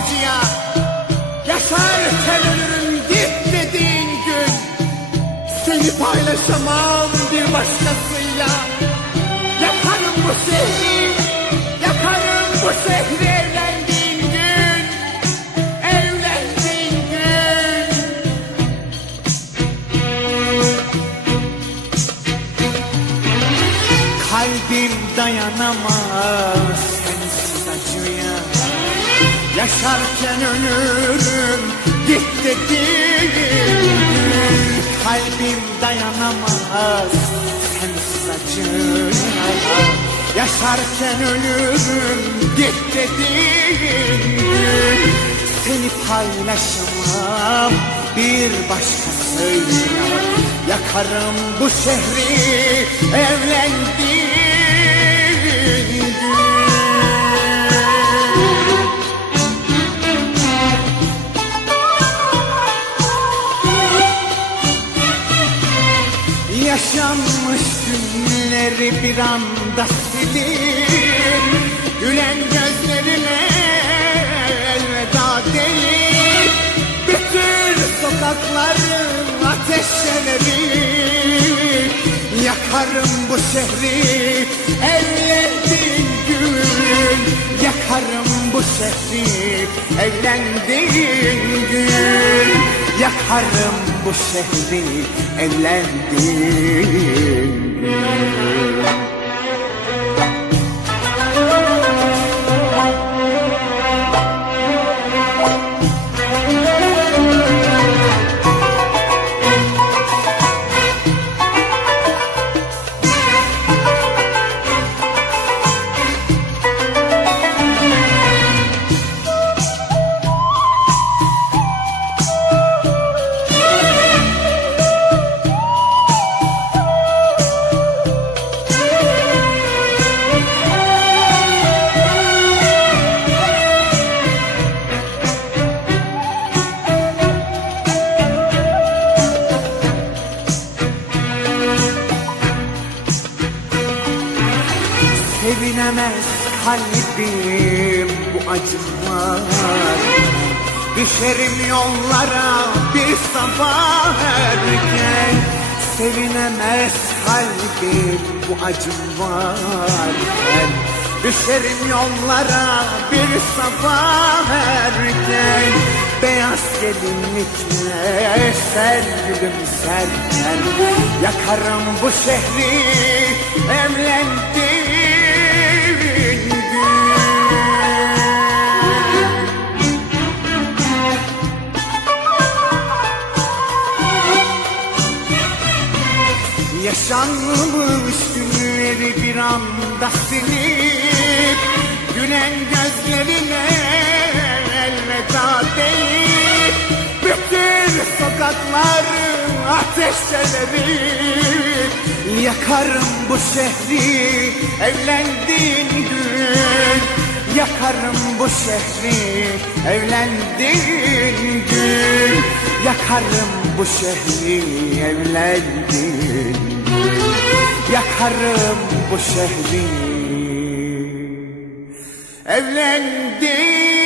acıya Yaşarken ölürüm git dediğin gün. Seni paylaşamam bir başkasıyla. Yakarım bu şehri Yakarım bu şehri evlendiğin gün. Evlendiğin gün. Kalbim dayanamaz Sensiz acıya. Yaşarken ölürüm git dediğin gün Kalbim dayanamaz sensiz acıya Yaşarken ölürüm git dediğin gün Seni paylaşamam bir başkasıyla Yakarım bu şehri evlendiğin gün Yaşanmış günleri bir anda silip Gülen gözlerime elveda deyip Bütün sokakları ateşe verip Yakarım bu şehri evlendiğin gün Yakarım bu evlendiğin gün. Yakarım bu şehri evlendiğin Sevinemez kalbim bu acılar. Düşerim yollara bir sabah erken. Sevinemez kalbim bu acım varken Düşerim yollara bir sabah erken. Beyaz gelinlikle ser gülüm serken. Yakarım bu şehri evlendiğin Yaşanmış günleri bir anda silip Gülen gözlerine elveda deyip Bütün sokakları ateşe verip Yakarım bu şehri evlendiğin gün. Yakarım bu şehri evlendiğin gün. Yakarım bu şehri evlendiğin Yakarım bu şehri. Evlendiğin